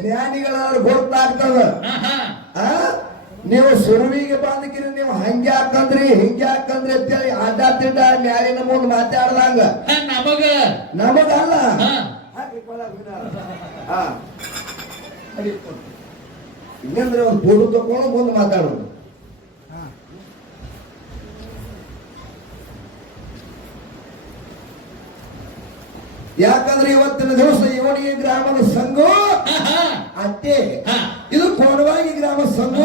ಜ್ಞಾನಿಗಳಾದ್ರು ಗೊತ್ತಾಗ್ತದ. ನೀವು ಸುರುವಿಗೆ ಬಂದಕಿರಿ ನೀವು ಹಂಗೆ ಹಾಕಂದ್ರಿ ಹಿಂಗೆ ಹಾಕಂದ್ರಿ ಅಂತೇಳಿ ಅಡ್ಡ ತಿಡ್ಡ ಮ್ಯಾಲಿನ ಮುಂದೆ ಮಾತಾಡ್ದಂಗ ನಮಗಲ್ಲ. ಇನ್ನಂದ್ರೆ ಒಂದು ಫೋಟೋ ತಕೊಂಡು ಮುಂದೆ ಮಾತಾಡೋದು. ಯಾಕಂದ್ರೆ ಇವತ್ತಿನ ದಿವಸ ಇವನಿಗೆ ಗ್ರಾಮದ ಸಂಘ ಅಟ್ಟೆ, ಇದು ಕೋಣವಾಗಿ ಗ್ರಾಮ ಸಂಘ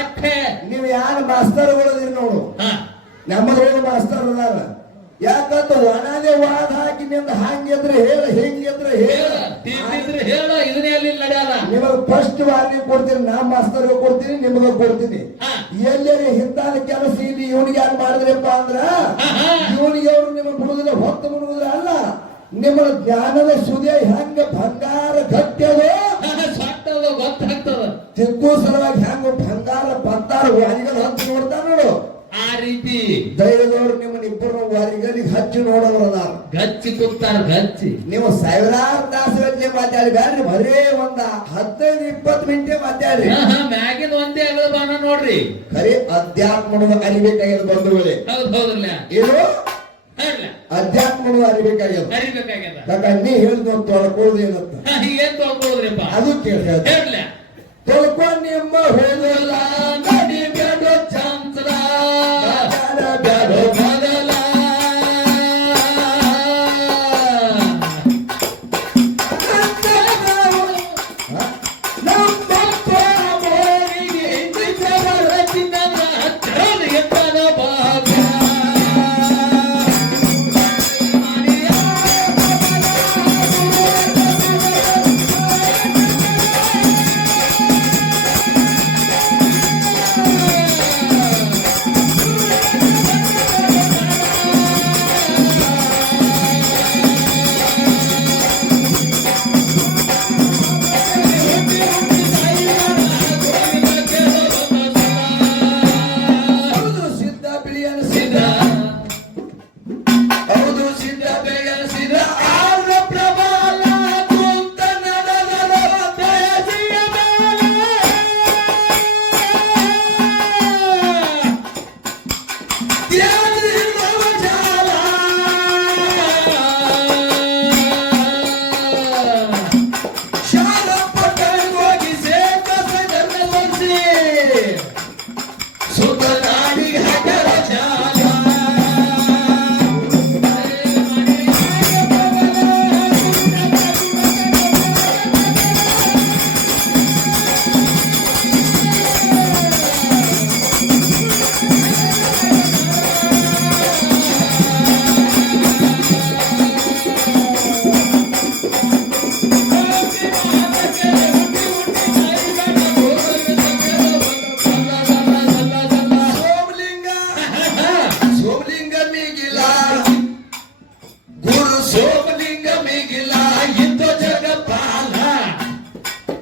ಅಟ್ಟೆ. ನೀವು ಯಾರು ಮಾಸ್ತರ್ಗಳದಿರಿ ನೋಡು, ನಮ್ಮದ್ರೊಳಗೆ ಮಾಸ್ತರ್ ಅದಾರ. ಯಾಕಂದ್ರೆ ಒಣದೆ ವಾದ ಹಾಕಿ ನಿಂದ ಹಂಗಿದ್ರೆ ಹೇಳ ಹಿಂಗಿದ್ರೆ ಹೇಳ ಇದನ್ನೇ ನಡೆಯಲ್ಲ. ನಿಮಗ ಫಸ್ಟ್ ವಾರ್ನಿಂಗ್ ಕೊಡ್ತೀನಿ, ನಾ ಮಾಸ್ತರ್ಗೆ ಕೊಡ್ತೀನಿ, ನಿಮಗ ಕೊಡ್ತೀನಿ. ಎಲ್ಲೇ ಹಿಂತಾದ ಕೆಲಸ ಇಲ್ಲಿ ಇವನಿಗೆ ಯಾರು ಮಾಡಿದ್ರಪ್ಪ ಅಂದ್ರ ಇವನಿಗೆ ಅವರು ನಿಮ್ಮ ಬಿಡುದಿಲ್ಲ, ಹೊತ್ತು ಬಿಡುವುದ್ರ ಅಲ್ಲ. ನಿಮ್ಮ ಜ್ಞಾನದ ಸುದೆ ಹೆಂಗ ಬಂಗಾರ ಗಟ್ಟಿಯದು ಗೊತ್ತಾಗ್ತದ. ತಿಕ್ಕೂ ಸಲುವಾಗಿ ಹೆಂಗ ಬಂಗಾರ ಪತ್ತಾರ ವಾರಿಗಲ್ ಹಚ್ಚಿ ನೋಡ್ತಾರ ನೋಡು, ಆ ರೀತಿ ಧೈರ್ಯದವ್ರು ನಿಮ್ಮನ್ನ ಇಬ್ಬರು ವಾರಿಗಲಿಗೆ ಹಚ್ಚಿ ನೋಡೋರು ಗಚ್ಚಿ ಕೂಗ್ತಾರ. ಗಚ್ಚಿ ನೀವು ಸಾವಿರಾರು ತಾಸು ಮಾತಾಡಿ ಬ್ಯಾಡ್ರಿ, ಬರೇ ಒಂದ 15-20 ಮಿನಿಟೇ ಮಾತಾಡ್ರಿ. ಮ್ಯಾಗಿನ ಒಂದೇ ಬಾನ ನೋಡ್ರಿ. ಖರೀ ಅಧ್ಯಾತ್ಮದ ಅರಿಬೇಕಾಗ್ಯದ ಬಂಧುಗಳೇ. ಹೌದೌದ್ರಲ್ಲ, ಏನು ಅಧ್ಯಾತ್ಮನು ಅರಿಬೇಕಾಗ್ಯದ. ನೀ ಹೇಳಿದ ತೊಳ್ಕೊಳ್ಳೋದು ಏನಂತ ಏನ್ ತೊಳ್ಕೊಳ್ಳೋದ್ರಿಪ್ಪ ಅದು ಕೇಳ. ತೊಳ್ಕೊಂಡ್ ನಿಮ್ಮ ಹೋದಲ್ಲ ನಡಿ ಬೇಡೋ ಚಾನ್ಸಲ ಬೇಡೋ ಮೊದಲ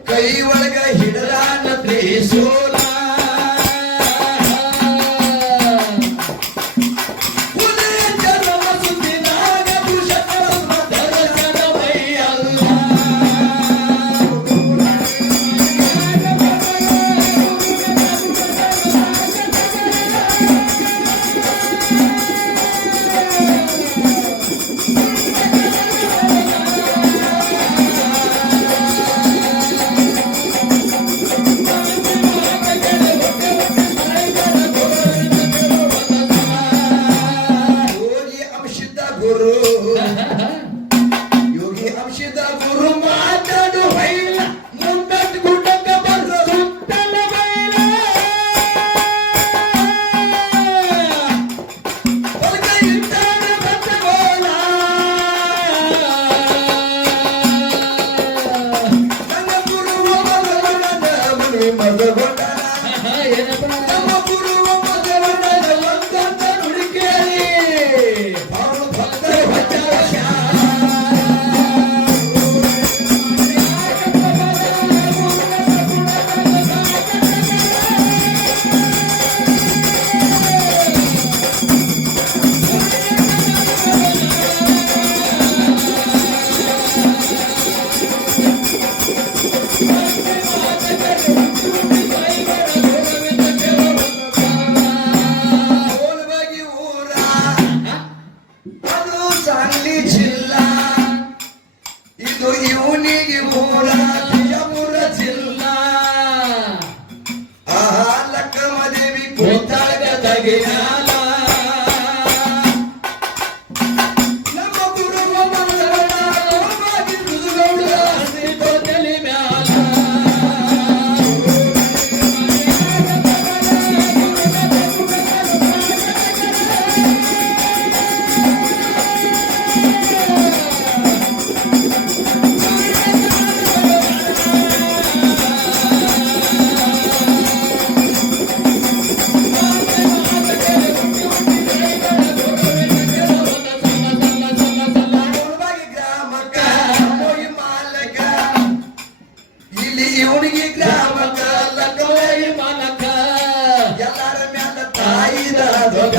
ಕೈ ಒಳಗ ಹಿಡದಾನ ತ್ರಿಶೂಲ Right. ಕೋಲ್ಬಾಗಿ ಊರ ಅದು ಸಾಂಗ್ಲಿ ಜಿಲ್ಲಾ ಇದು ಇವನಿಗೆ ಊರ ಬಿಜಾಪುರ ಜಿಲ್ಲಾ ಲಕ್ಕಮದೇವಿ ಕೂತಾಗ ತಗಿಯಾಲ ನಮ್ಮ ಗುರು ತಲೆ ಮ್ಯಾಲ ಇವನಿಗೆ ಗ್ರಾಮಕ್ಕ ಲಕ್ಕವಾಗಿ ಮಾಲಕ ಎಲ್ಲರ ಮ್ಯಾಲ ತಾಯಿದ ದೊಡ್ಡ